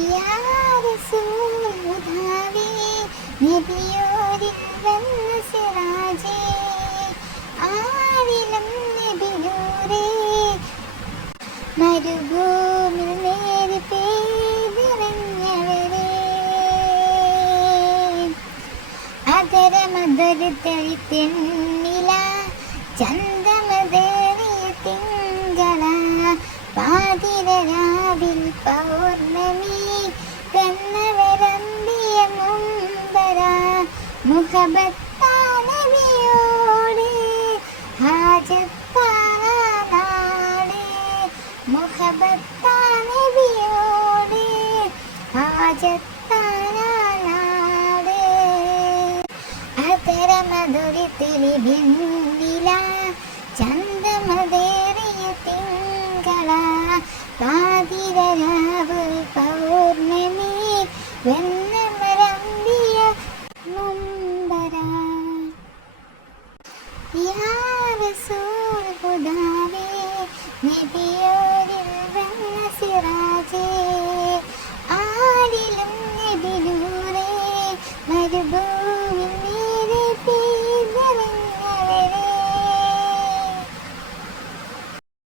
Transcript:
യാ റസൂൽ ഹുദാവേ നബിയോരിൽ വന്ന സിറാജേ ആരിലും നബിനൂരേ മരുഭൂമിൽ നേര് പെയ്തിറങ്ങിയവരേ അതരമതൊരു തെളിത്തെന്നില ചന്തമതേറിയ തിങ്കള പാതിരരാവിൽ പൗർണമി കന്നവരമ്പിയ മുമ്പര മുഹബത്താനബിയോട് ഹാജത്താനാട് മുഹബത്താനബിയോട് ഹാജത്താനാട് അതരമതൊരു തെളിവെന്നില ചന്തമതേറിയ തിങ്കള പാതിരരാവ് പൗർണമി വെണ്ണമരമ്പിയ മുമ്പര യാ റസൂൽ ഹുദാവേ നബിയോ